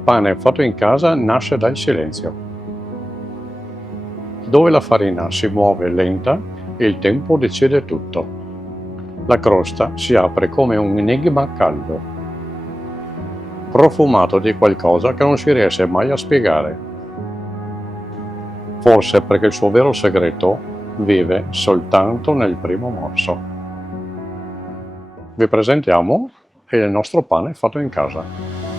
Il pane fatto in casa nasce dal silenzio. Dove la farina si muove lenta, il tempo decide tutto. La crosta si apre come un enigma caldo, profumato di qualcosa che non si riesce mai a spiegare. Forse perché il suo vero segreto vive soltanto nel primo morso. Vi presentiamo il nostro pane fatto in casa.